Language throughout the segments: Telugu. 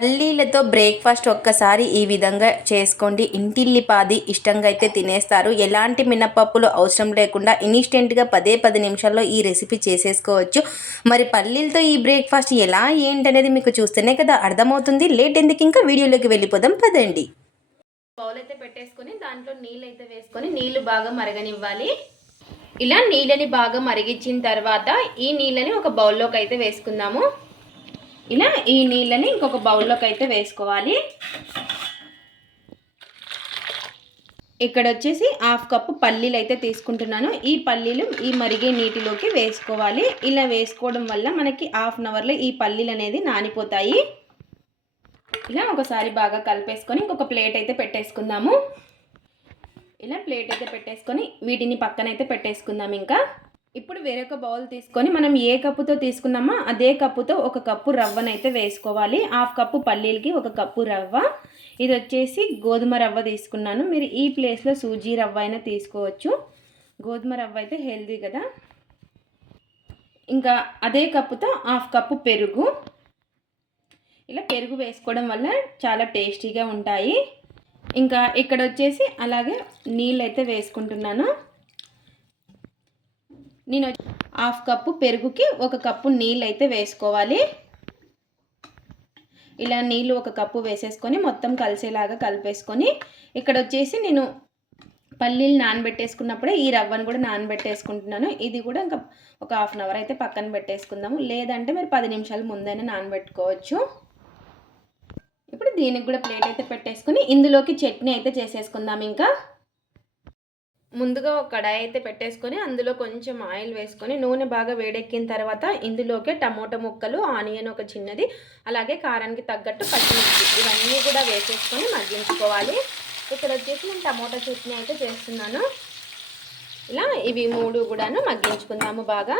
పల్లీలతో బ్రేక్ఫాస్ట్ ఒక్కసారి ఈ విధంగా చేసుకోండి. ఇంటిల్లిపాది ఇష్టంగా అయితే తినేస్తారు. ఎలాంటి మినపప్పులు అవసరం లేకుండా ఇన్స్టెంట్గా 10 నిమిషాల్లో ఈ రెసిపీ చేసేసుకోవచ్చు. మరి పల్లీలతో ఈ బ్రేక్ఫాస్ట్ ఎలా ఏంటనేది మీకు చూస్తేనే కదా అర్థమవుతుంది. లేట్ ఎందుకు, ఇంకా వీడియోలోకి వెళ్ళిపోదాం పదండి. బౌల్ అయితే పెట్టేసుకొని దాంట్లో నీళ్ళు అయితే వేసుకొని నీళ్లు బాగా మరగనివ్వాలి. ఇలా నీళ్ళని బాగా మరిగించిన తర్వాత ఈ నీళ్ళని ఒక బౌల్లోకి అయితే వేసుకుందాము. ఇలా ఈ నీళ్ళని ఇంకొక బౌల్లోకి అయితే వేసుకోవాలి. ఇక్కడ వచ్చేసి 1/2 కప్పు పల్లీలు అయితే తీసుకుంటున్నాను. ఈ పల్లీలు ఈ మరిగే నీటిలోకి వేసుకోవాలి. ఇలా వేసుకోవడం వల్ల మనకి 1/2 అవర్లో ఈ పల్లీలు అనేది నానిపోతాయి. ఇలా ఒకసారి బాగా కలిపేసుకొని ఇంకొక ప్లేట్ అయితే పెట్టేసుకుందాము. ఇలా ప్లేట్ అయితే పెట్టేసుకొని వీటిని పక్కనైతే పెట్టేసుకుందాం. ఇంకా ఇప్పుడు వేరొక బౌల్ తీసుకొని మనం ఏ కప్పుతో తీసుకున్నామో అదే కప్పుతో 1 కప్పు రవ్వనైతే వేసుకోవాలి. 1/2 కప్పు పల్లీలకి 1 కప్పు రవ్వ. ఇది వచ్చేసి గోధుమ రవ్వ తీసుకున్నాను. మీరు ఈ ప్లేస్లో సూజీ రవ్వ అయినా తీసుకోవచ్చు. గోధుమ రవ్వ అయితే హెల్దీ కదా. ఇంకా అదే కప్పుతో 1/2 కప్పు పెరుగు. ఇలా పెరుగు వేసుకోవడం వల్ల చాలా టేస్టీగా ఉంటాయి. ఇంకా ఇక్కడ వచ్చేసి అలాగే నీళ్ళు అయితే వేసుకుంటున్నాను. నేను 1/2 కప్పు పెరుగుకి 1 కప్పు నీళ్ళు అయితే వేసుకోవాలి. ఇలా నీళ్ళు 1 కప్పు వేసేసుకొని మొత్తం కలిసేలాగా కలిపేసుకొని ఇక్కడ వచ్చేసి నేను పల్లీలు నానబెట్టేసుకున్నప్పుడే ఈ రవ్వను కూడా నానబెట్టేసుకుంటున్నాను. ఇది కూడా ఇంకా ఒక 1/2 అవర్ అయితే పక్కన పెట్టేసుకుందాము. లేదంటే మీరు 10 నిమిషాల ముందైనా నానబెట్టుకోవచ్చు. ఇప్పుడు దీనికి కూడా ప్లేట్ అయితే పెట్టేసుకొని ఇందులోకి చట్నీ అయితే చేసేసుకుందాం. ఇంకా ముందుగా ఒక కడాయి అయితే పెట్టేసుకొని అందులో కొంచెం ఆయిల్ వేసుకొని నూనె బాగా వేడెక్కిన తర్వాత ఇందులోకి టమోటా ముక్కలు, ఆనియన్ ఒక చిన్నది, అలాగే కారానికి తగ్గట్టు పచ్చిమిర్చి ఇవన్నీ కూడా వేసేసుకొని మగ్గించుకోవాలి. ఇక్కడ వచ్చేసి నేను టమోటా చట్నీ అయితే చేస్తున్నాను. ఇలా ఇవి 3 కూడాను మగ్గించుకుందాము. బాగా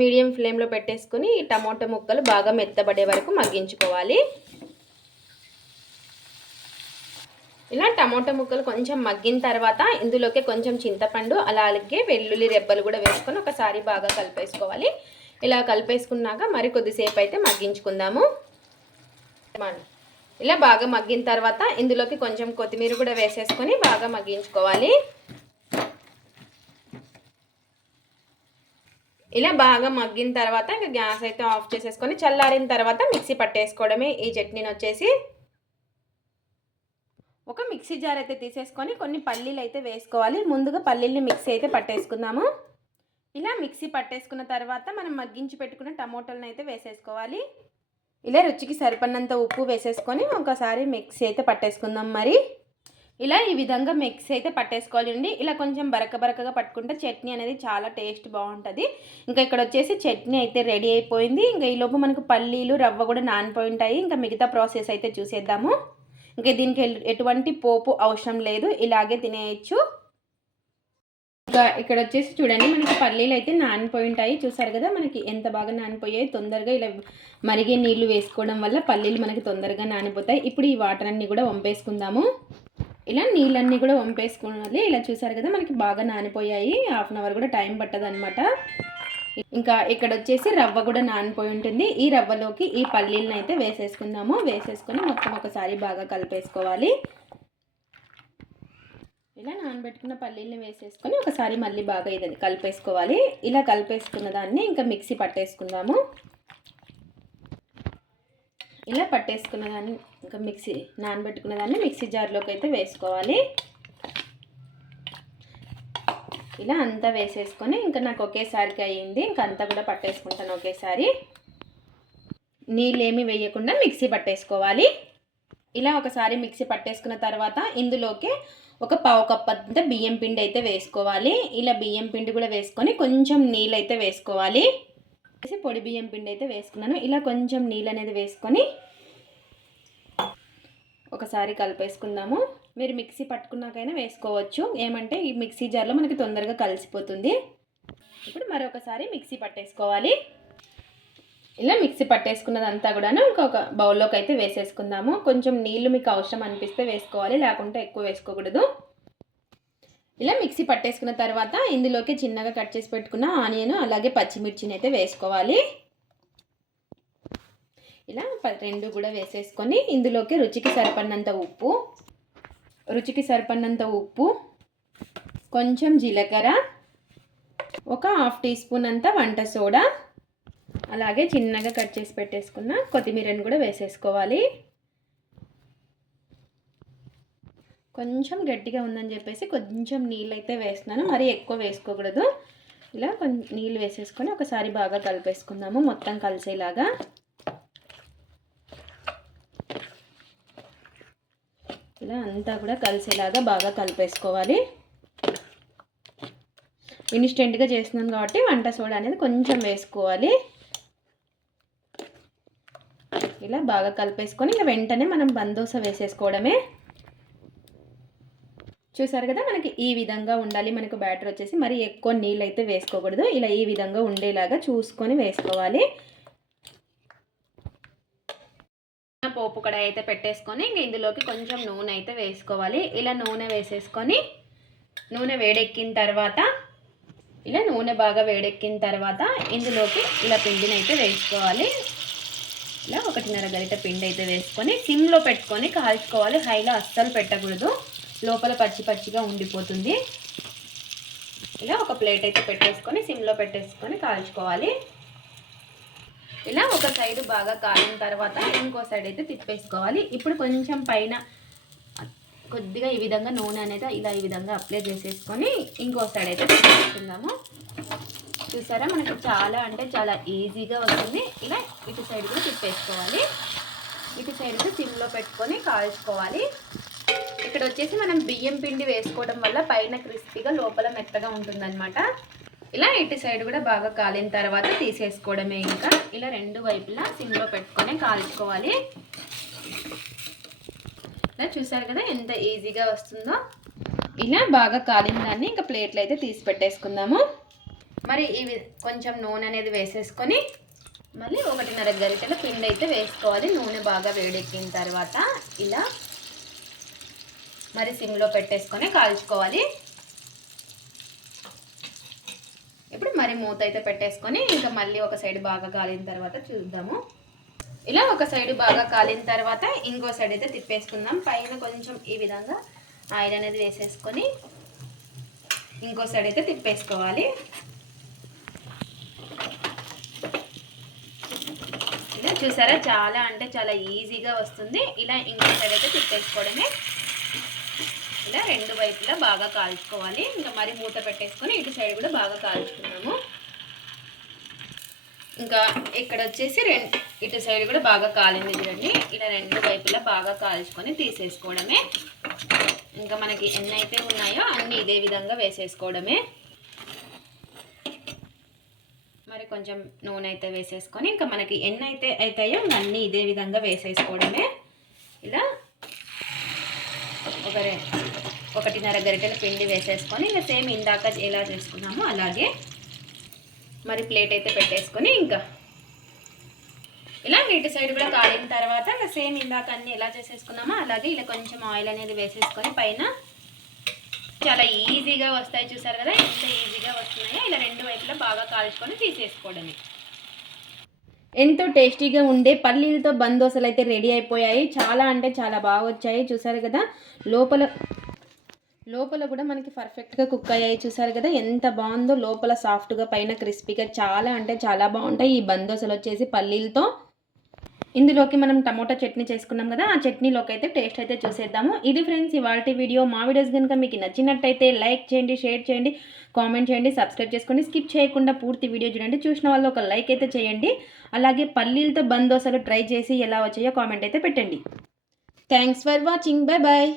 మీడియం ఫ్లేమ్లో పెట్టేసుకొని ఈ టమోటా ముక్కలు బాగా మెత్తబడే వరకు మగ్గించుకోవాలి. ఇలా టమోటా ముక్కలు కొంచెం మగ్గిన తర్వాత ఇందులోకి కొంచెం చింతపండు, అలాగే వెల్లుల్లి రెబ్బలు కూడా వేసుకొని ఒకసారి బాగా కలిపేసుకోవాలి. ఇలా కలిపేసుకున్నాక మరి కొద్దిసేపు అయితే మగ్గించుకుందాము. ఇలా బాగా మగ్గిన తర్వాత ఇందులోకి కొంచెం కొత్తిమీర కూడా వేసేసుకొని బాగా మగ్గించుకోవాలి. ఇలా బాగా మగ్గిన తర్వాత ఇంకా గ్యాస్ అయితే ఆఫ్ చేసేసుకొని చల్లారిన తర్వాత మిక్సీ పట్టేసుకోవడమే ఈ చట్నీని వచ్చేసి. ఒక మిక్సీ జార్ అయితే తీసేసుకొని కొన్ని పల్లీలు అయితే వేసుకోవాలి. ముందుగా పల్లీల్ని మిక్సీ అయితే పట్టేసుకుందాము. ఇలా మిక్సీ పట్టేసుకున్న తర్వాత మనం మగ్గించి పెట్టుకున్న టమోటాలను అయితే వేసేసుకోవాలి. ఇలా రుచికి సరిపడినంత ఉప్పు వేసేసుకొని ఒకసారి మిక్సీ అయితే పట్టేసుకుందాం. మరి ఇలా ఈ విధంగా మిక్సీ అయితే పట్టేసుకోవాలండి. ఇలా కొంచెం బరకగా పట్టుకుంటే చట్నీ అనేది చాలా టేస్ట్ బాగుంటుంది. ఇంకా ఇక్కడ వచ్చేసి చట్నీ అయితే రెడీ అయిపోయింది. ఇంకా ఈలోపు మనకు పల్లీలు, రవ్వ కూడా నానిపోయి ఉంటాయి. ఇంకా మిగతా ప్రాసెస్ అయితే చూసేద్దాము. ఇంకా దీనికి ఎటువంటి పోపు అవసరం లేదు, ఇలాగే తినేయచ్చు. ఇంకా ఇక్కడ వచ్చేసి చూడండి మనకి పల్లీలు అయితే నానిపోయి ఉంటాయి. చూసారు కదా మనకి ఎంత బాగా నానిపోయాయి. తొందరగా ఇలా మరిగే నీళ్లు వేసుకోవడం వల్ల పల్లీలు మనకి తొందరగా నానిపోతాయి. ఇప్పుడు ఈ వాటర్ అన్నీ కూడా వంపేసుకుందాము. ఇలా నీళ్ళన్నీ కూడా వంపేసుకోవాలి. ఇలా చూసారు కదా మనకి బాగా నానిపోయాయి. 1/2 అవర్ కూడా టైం పట్టదు అనమాట. ఇంకా ఇక్కడ వచ్చేసి రవ్వ కూడా నానిపోయి ఉంటుంది. ఈ రవ్వలోకి ఈ పల్లీలను అయితే వేసేసుకుందాము. వేసేసుకొని మొత్తం ఒకసారి బాగా కలిపేసుకోవాలి. ఇలా నానబెట్టుకున్న పల్లీలను వేసేసుకొని ఒకసారి మళ్ళీ బాగా ఇది కలిపేసుకోవాలి. ఇలా కలిపేసుకున్న దాన్ని ఇంకా మిక్సీ పట్టేసుకుందాము. ఇలా పట్టేసుకున్న దాన్ని ఇంకా నానబెట్టుకున్న దాన్ని మిక్సీ జార్లోకి అయితే వేసుకోవాలి. ఇలా అంతా వేసేసుకొని ఇంకా నాకు ఒకేసారికి అయ్యింది. ఇంకా అంతా కూడా పట్టేసుకుంటాను ఒకేసారి. నీళ్ళు ఏమి వేయకుండా మిక్సీ పట్టేసుకోవాలి. ఇలా ఒకసారి మిక్సీ పట్టేసుకున్న తర్వాత ఇందులోకి ఒక 1/4 కప్ అంత బియ్యం పిండి అయితే వేసుకోవాలి. ఇలా బియ్యం పిండి కూడా వేసుకొని కొంచెం నీళ్ళు అయితే వేసుకోవాలి. పొడి బియ్యం పిండి అయితే వేసుకున్నాను. ఇలా కొంచెం నీళ్ళు అనేది వేసుకొని ఒకసారి కలిపేసుకుందాము. మీరు మిక్సీ పట్టుకున్నాకైనా వేసుకోవచ్చు. ఏమంటే ఈ మిక్సీ జార్లో మనకి తొందరగా కలిసిపోతుంది. ఇప్పుడు మరొకసారి మిక్సీ పట్టేసుకోవాలి. ఇలా మిక్సీ పట్టేసుకున్నదంతా కూడాను ఇంకొక బౌల్లోకి అయితే వేసేసుకుందాము. కొంచెం నీళ్లు మీకు అవసరం అనిపిస్తే వేసుకోవాలి, లేకుంటే ఎక్కువ వేసుకోకూడదు. ఇలా మిక్సీ పట్టేసుకున్న తర్వాత ఇందులోకి చిన్నగా కట్ చేసి పెట్టుకున్న ఆనియన్ అలాగే పచ్చిమిర్చిని అయితే వేసుకోవాలి. ఇలా రెండు కూడా వేసేసుకొని ఇందులోకి రుచికి సరిపడినంత ఉప్పు, కొంచెం జీలకర్ర, ఒక 1/2 టీ స్పూన్ అంత వంట సోడా, అలాగే చిన్నగా కట్ చేసి పెట్టేసుకున్న కొత్తిమీరని కూడా వేసేసుకోవాలి. కొంచెం గట్టిగా ఉందని చెప్పేసి కొంచెం నీళ్ళు అయితే వేస్తున్నాను, మరీ ఎక్కువ వేసుకోకూడదు. ఇలా కొంచెం నీళ్ళు వేసేసుకొని ఒకసారి బాగా కలిపేసుకుందాము మొత్తం కలిసేలాగా. ఇలా అంతా కూడా కలిసేలాగా బాగా కలిపేసుకోవాలి. ఇన్స్టెంట్గా చేస్తున్నాం కాబట్టి వంట సోడా అనేది కొంచెం వేసుకోవాలి. ఇలా బాగా కలిపేసుకొని ఇంకా వెంటనే మనం బందోస వేసేసుకోవడమే. చూసారు కదా, మనకి ఈ విధంగా ఉండాలి. మనకు బ్యాటర్ వచ్చేసి మరి ఎక్కువ నీళ్ళు అయితే వేసుకోకూడదు. ఇలా ఈ విధంగా ఉండేలాగా చూసుకొని వేసుకోవాలి. పోపు కడాయి అయితే పెట్టేసుకొని ఇంక ఇందులోకి కొంచెం నూనె అయితే వేసుకోవాలి. ఇలా నూనె వేసేసుకొని నూనె బాగా వేడెక్కిన తర్వాత ఇందులోకి ఇలా పిండిని అయితే వేసుకోవాలి. ఇలా 1.5 గరిటె పిండి అయితే వేసుకొని సిమ్లో పెట్టుకొని కాల్చుకోవాలి. హైలో అస్సలు పెట్టకూడదు, లోపల పచ్చిగా ఉండిపోతుంది. ఇలా ఒక ప్లేట్ అయితే పెట్టేసుకొని సిమ్లో పెట్టేసుకొని కాల్చుకోవాలి. ఇలా ఒక సైడ్ బాగా కాలిన తర్వాత ఇంకో సైడ్ అయితే తిప్పేసుకోవాలి. ఇప్పుడు కొంచెం పైన కొద్దిగా ఈ విధంగా నూనె అనేది ఈ విధంగా అప్లై చేసేసుకొని ఇంకో సైడ్ అయితే తిప్పేసుకుందాము. చూసారా, మనకి చాలా అంటే చాలా ఈజీగా వస్తుంది. ఇలా ఇటు సైడ్ కూడా తిప్పేసుకోవాలి. ఇటు సైడ్ కూడా సిమ్లో పెట్టుకొని కాల్చుకోవాలి. ఇక్కడ వచ్చేసి మనం బియ్యం పిండి వేసుకోవడం వల్ల పైన క్రిస్పీగా లోపల మెత్తగా ఉంటుందన్నమాట. ఇలా ఇటు సైడ్ కూడా బాగా కాలిన తర్వాత తీసేసుకోవడమే. ఇంకా ఇలా రెండు వైపులా సిమ్లో పెట్టుకొని కాల్చుకోవాలి. ఇలా చూసారు కదా ఎంత ఈజీగా వస్తుందో. ఇలా బాగా కాలిన దాన్ని ఇంకా ప్లేట్లు అయితే తీసి పెట్టేసుకుందాము. మరి ఇవి కొంచెం నూనె అనేది వేసేసుకొని మళ్ళీ 1.5 గరిటెల పిండి అయితే వేసుకోవాలి. నూనె బాగా వేడెక్కిన తర్వాత ఇలా మరి సిమ్లో పెట్టేసుకొని కాల్చుకోవాలి. ఇప్పుడు మరి మూత అయితే పెట్టేసుకొని ఇంకా మళ్ళీ ఒక సైడ్ బాగా కాలిన తర్వాత చూద్దాము. ఇలా ఒక సైడ్ బాగా కాలిన తర్వాత ఇంకో సైడ్ అయితే తిప్పేసుకుందాం. పైన కొంచెం ఈ విధంగా ఆయిల్ అనేది వేసేసుకొని ఇంకో సైడ్ అయితే తిప్పేసుకోవాలి. ఇలా చూసారా, చాలా అంటే చాలా ఈజీగా వస్తుంది. ఇలా ఇంకో సైడ్ అయితే తిప్పేసుకోవడమే. ఇలా రెండు వైపులా బాగా కాల్చుకోవాలి. ఇంకా మరి మూత పెట్టేసుకొని ఇటు సైడ్ కూడా బాగా కాల్చుకున్నాము. ఇంకా ఇక్కడ వచ్చేసి ఇటు సైడ్ కూడా బాగా కాలింది చూడండి. ఇలా రెండు వైపులా బాగా కాల్చుకొని తీసేసుకోవడమే. ఇంకా మనకి ఎన్ని అయితే ఉన్నాయో అన్నీ ఇదే విధంగా వేసేసుకోవడమే. మరి కొంచెం నూనె అయితే వేసేసుకొని ఇంకా మనకి ఎన్ని అయితే అవుతాయో అన్నీ ఇదే విధంగా వేసేసుకోవడమే. ఇలా 1.5 గరిటెల పిండి వేసేసుకొని ఇంకా సేమ్ ఇందాక ఎలా చేసుకున్నామో అలాగే మరి ప్లేట్ అయితే పెట్టేసుకొని ఇంకా ఇలా ఇటు సైడ్ కూడా కాలిన తర్వాత సేమ్ ఇందాక అన్నీ ఎలా చేసేసుకున్నామో అలాగే ఇలా కొంచెం ఆయిల్ అనేది వేసేసుకొని పైన చాలా ఈజీగా వస్తాయి. చూసారు కదా ఎంత ఈజీగా వస్తున్నాయో. ఇలా రెండు వైపులా బాగా కాల్చుకొని తీసేసుకోవడమే. ఎంతో టేస్టీగా ఉండే పల్లీలతో బందోసలు అయితే రెడీ అయిపోయాయి. చాలా అంటే చాలా బాగా వచ్చాయి. చూసారు కదా, లోపల కూడా మనకి పర్ఫెక్ట్గా కుక్ అయ్యాయి. చూసారు కదా ఎంత బాగుందో, లోపల సాఫ్ట్గా పైన క్రిస్పీగా చాలా అంటే చాలా బాగుంటాయి ఈ బందోసలు వచ్చేసి పల్లీలతో. ఇందులోకి మనం టమోటా చట్నీ చేసుకున్నాం కదా, ఆ చట్నీలోకి అయితే టేస్ట్ అయితే చూసేద్దాము. ఇది ఫ్రెండ్స్ ఇవాల్టి వీడియో. మా వీడియోస్ కనుక మీకు నచ్చినట్టయితే లైక్ చేయండి, షేర్ చేయండి, కామెంట్ చేయండి, సబ్స్క్రైబ్ చేసుకోండి. స్కిప్ చేయకుండా పూర్తి వీడియో చూడండి. చూసిన వాళ్ళు ఒక లైక్ అయితే చేయండి. అలాగే పల్లీలతో బందోసలు ట్రై చేసి ఎలా వచ్చాయో కామెంట్ అయితే పెట్టండి. Thanks for watching. Bye bye.